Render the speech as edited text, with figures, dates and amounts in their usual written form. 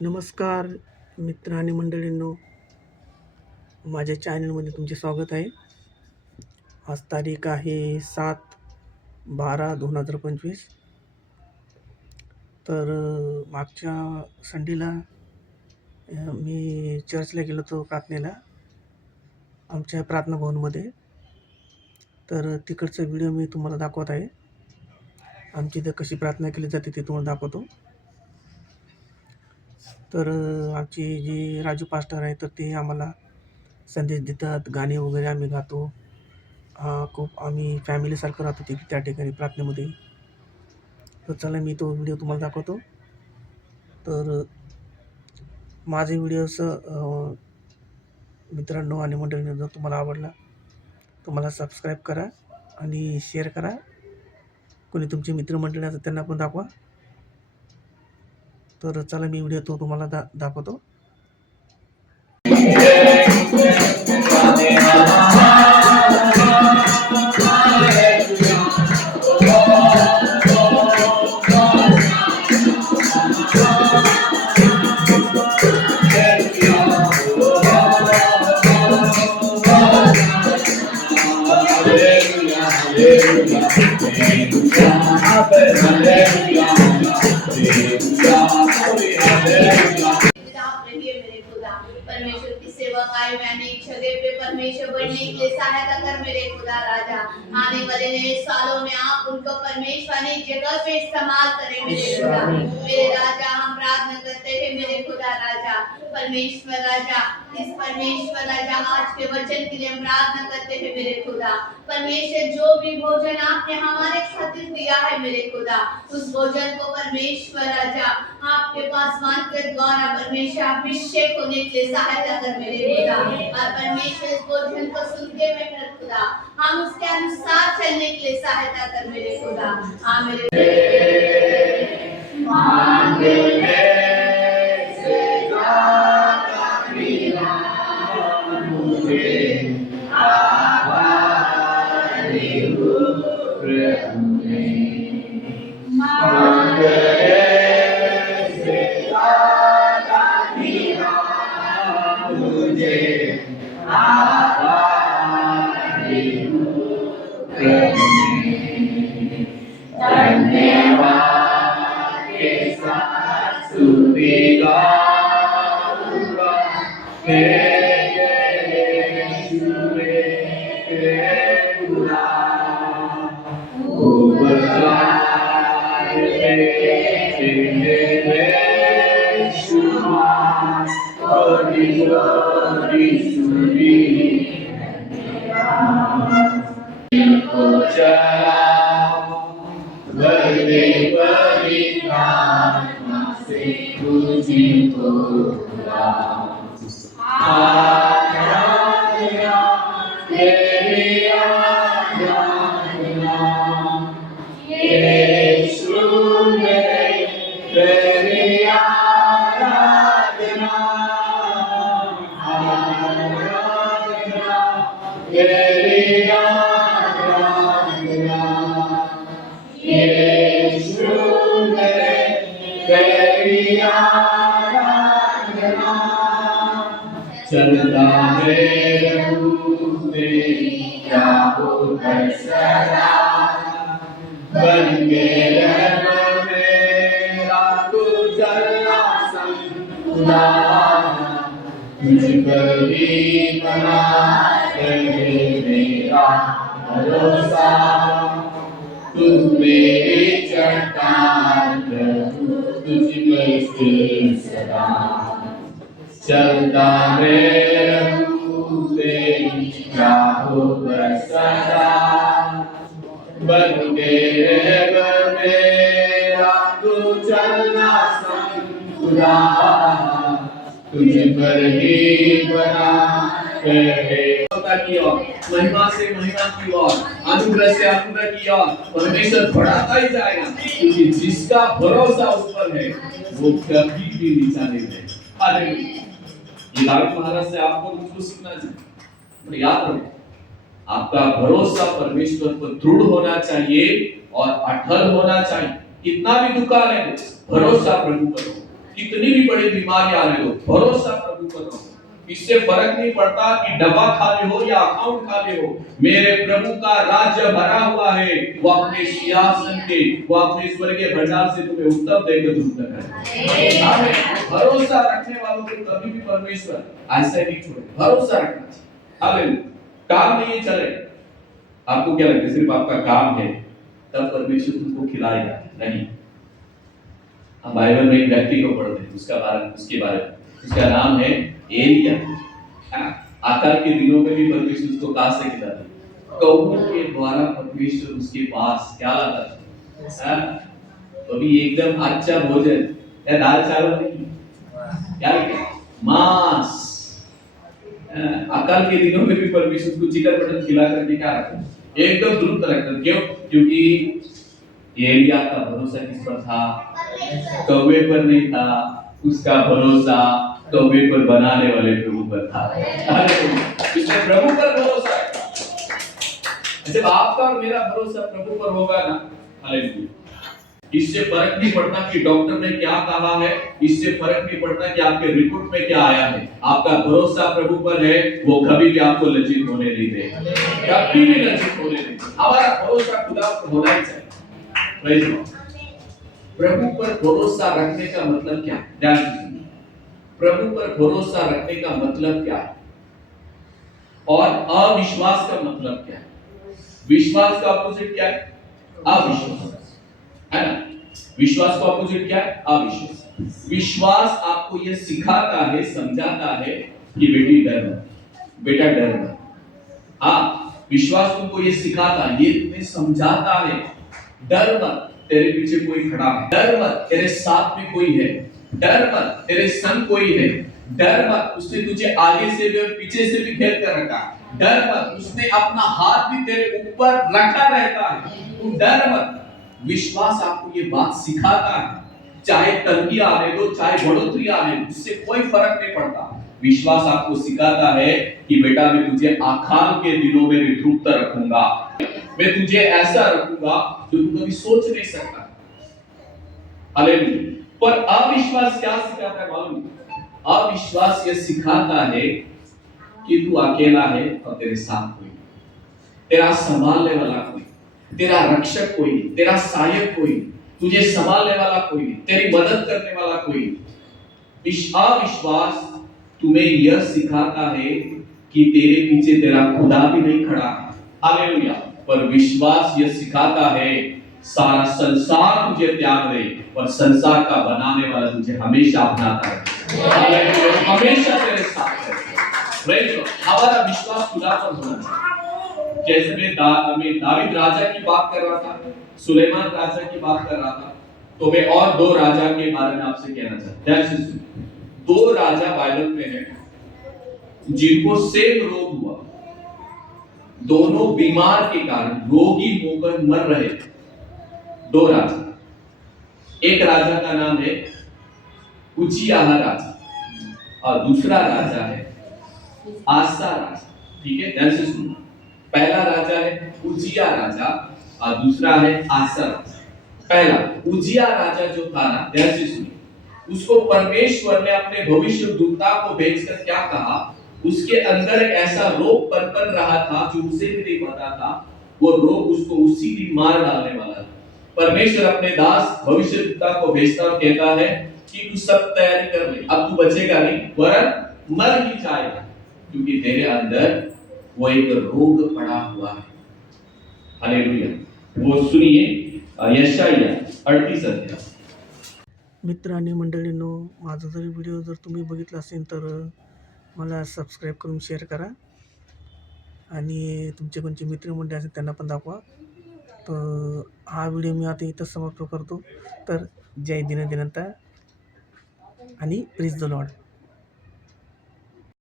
नमस्कार मित्र आणि मंडळींनो, माझ्या चॅनलमध्ये तुमचे स्वागत आहे. आज तारीख आहे 7/12/2025. तर मागच्या संडेला मी चर्चला गेलो होतो प्रार्थनेला, आमच्या प्रार्थना भवनमध्ये. तर तिकडचा व्हिडिओ मी तुम्हाला दाखवत आहे. आमची इथं कशी प्रार्थना केली जाते ते तुम्हाला दाखवतो. तर आमची जी राजू पास्टर आहे, तर ते आम्हाला संदेश देतात, गाणे वगैरे आम्ही गातो. खूप आम्ही फॅमिलीसारखं राहतो त्या ठिकाणी प्रार्थनेमध्ये. तर चला मी तो व्हिडिओ तुम्हाला दाखवतो. तर माझे व्हिडिओज मित्रांनो आणि मंडळींनो, जर तुम्हाला आवडला तुम्हाला सबस्क्राईब करा आणि शेअर करा. कोणी तुमचे मित्रमंडळी असतात त्यांना पण दाखवा. तर चला मी व्हिडिओ तो तुम्हाला दाखवतो. परमेश्वर की सेवा काय में अनेक जगह पे परमेश्वर बनने के लिए सहायता कर मेरे खुदा राजा। आने वाले नए सालों में आप उनको परमेश्वर अनेक जगह पे इस्तेमाल करें मेरे खुदा। मेरे राजा हम प्रार्थना करते हैं मेरे खुदा राजा। परमेश्वर राजा, इस परमेश्वर राजा आज के वचन के लिए हम प्रार्थना करते हैं मेरे खुदा। परमेश्वर जो भी भोजन आपने हमारे खातिर दिया है मेरे खुदा, उस भोजन को परमेश्वर राजा आपके पास मान के द्वारा परमेश्वर अभिषेक होने के लिए सहायता कर मेरे खुदा। और परमेश्वर इस भोजन को सुन के मेरे खुदा हम उसके अनुसार चलने के लिए सहायता कर मेरे खुदा। हाँ मेरे चलता मेरे क्या हो सदा बन गया मेरा तू चलना संग तुझ पर ही बना रहे मेरा भरोसा तू मेरी चट्टान प्रभु तुझ पर स्थिर सदा चलता मेरा क्या हो सदा बन के रह मेरा तू चलना संग खुदा तुझ पर ही बना रहे की ओर महिमा से महिमा की ओर अनुग्रह से अनुग्रह की ओर परमेश्वर बढ़ाता ही जाएगा क्योंकि जिसका भरोसा उस पर है वो कभी भी नीचा नहीं रहेगा। हालेलुया। ये दाऊद महाराज से आपको मुझको सीखना चाहिए। याद रखें, आपका भरोसा परमेश्वर पर दृढ़ होना चाहिए और अटल होना चाहिए। कितना भी दुकान है, भरोसा प्रभु पर हो। कितनी भी बड़ी बीमारी आने दो, भरोसा प्रभु पर रखो। इससे फर्क नहीं पड़ता कि डब्बा खाली हो या अकाउंट खाली हो, मेरे प्रभु का राज्य भरा हुआ है। वो अपने सिंहासन के, वो अपने स्वर्गीय भंडार से तुम्हें उत्तम देकर तुम है। आमीन। भरोसा रखने वालों को कभी भी परमेश्वर ऐसे नहीं छोड़े। भरोसा रखना चाहिए। हालेलुया। काम नहीं चले, आपको क्या लगता है सिर्फ आपका काम है तब परमेश्वर तुमको खिलाएगा? नहीं। हम बाइबल में एक व्यक्ति को पढ़ते हैं, उसके बारे में, उसका नाम है एलिया। आकाल के दिनों में भी परमेश्वर उसको कहां से खिलाता? कौओं के द्वारा परमेश्वर उसके पास क्या लाता था? तो भी एकदम अच्छा भोजन, या दाल चावल नहीं, क्या मांस। अकाल के दिनों में भी परमेश्वर उसको चिकन मटन खिला करके क्या रखता? एकदम दुरुस्त रखता। क्यों? क्योंकि एलिया का भरोसा किस पर था? कौवे पर नहीं था, उसका भरोसा कौवे पर बनाने वाले प्रभु पर था। इसलिए प्रभु पर भरोसा है। जब आपका और मेरा भरोसा प्रभु पर होगा ना, हालेलुया, इससे फर्क नहीं पड़ता कि डॉक्टर ने क्या कहा है, इससे फर्क नहीं पड़ता कि आपके रिपोर्ट में क्या आया है। आपका भरोसा प्रभु पर है, वो कभी भी आपको लज्जित होने नहीं देगा, कभी भी लज्जित होने नहीं देगा। हमारा भरोसा खुदा पर होना ही चाहिए। Praise God. प्रभु पर भरोसा रखने का मतलब क्या? ध्यान से सुनिए। प्रभु पर भरोसा रखने का मतलब क्या है और अविश्वास का मतलब क्या है? विश्वास का अपोजिट क्या है? अविश्वास, है ना? विश्वास का अपोजिट क्या है? अविश्वास। विश्वास आपको यह सिखाता है, समझाता है कि बेटी डर मत, बेटा डर मत। हाँ, विश्वास तुमको ये सिखाता है, ये तुम्हें समझाता है, डर मत, तेरे पीछे कोई खड़ा है, डर मत, तेरे साथ में कोई है, डर मत, तेरे संग कोई है, डर मत, उसने तुझे आगे से भी और पीछे से भी घेर कर रखा, डर मत, उसने अपना हाथ भी तेरे ऊपर रखा रहता है, तू डर मत। विश्वास आपको ये बात सिखाता है, चाहे तंगी आने दो, चाहे बढ़ोतरी आने दो, उससे कोई फर्क नहीं पड़ता। विश्वास आपको सिखाता है कि बेटा मैं तुझे आखाल के दिनों में भी तृप्त रखूंगा, मैं तुझे ऐसा रखूंगा जो तू कभी सोच नहीं सकता। हालेलुया। पर अविश्वास क्या सिखाता है मालूम? अविश्वास ये सिखाता है कि तू अकेला है और तेरे साथ कोई, तेरा संभालने वाला कोई, तेरा रक्षक कोई, तेरा सहायक कोई, तुझे संभालने वाला कोई, तेरी मदद करने वाला कोई। अविश्वास तुम्हें यह सिखाता है कि तेरे पीछे तेरा खुदा भी नहीं खड़ा है। हालेलुया। पर विश्वास यह सिखाता है सारा संसार तुझे त्याग दे और संसार का बनाने वाला तुझे हमेशा अपनाता है। हालेलुया। हमेशा तेरे साथ है। Praise God. हमारा विश्वास खुदा पर होना चाहिए। जैसे मैं दावीद राजा की बात कर रहा था, सुलेमान राजा की बात कर रहा था, तो मैं और दो राजा के बारे में आपसे कहना चाहता हूं। दो राजा बाइबल में है जिनको सेम रोग हुआ, दोनों बीमार के कारण रोगी होकर मर रहे थे। दो राजा, एक राजा का नाम है उजियाह राजा और दूसरा राजा है आसा राजा। ठीक है, ध्यान से सुनो। पहला राजा है उजियाह राजा और दूसरा है आसा राजा। पहला उजियाह राजा जो था ना, ध्यान से सुनो, उसको परमेश्वर ने अपने भविष्य दूता को भेजकर क्या कहा? उसके अंदर एक ऐसा रोग पनप रहा था जो उसे भी नहीं पता था। वो रोग उसको उसी दिन मार डालने वाला था। परमेश्वर अपने दास भविष्य दूता को भेजता और कहता है कि तू सब तैयारी कर ले, अब तू बचेगा नहीं वरन मर ही जाएगा, क्योंकि तेरे अंदर वो एक रोग पड़ा हुआ है। हालेलुया। वो सुनिए यशाया 38 अध्याय। मित्र आणि मंडळींनो, माझा जर व्हिडिओ जर तुम्ही बघितला असेल तर मला सबस्क्राईब करून शेअर करा आणि तुमचे कोणते मित्रमंडळी असेल त्यांना पण दाखवा. तर हा व्हिडिओ मी आता इथं समाप्त करतो. तर जय दिनदिनंता आणि प्लीज द लॉर्ड.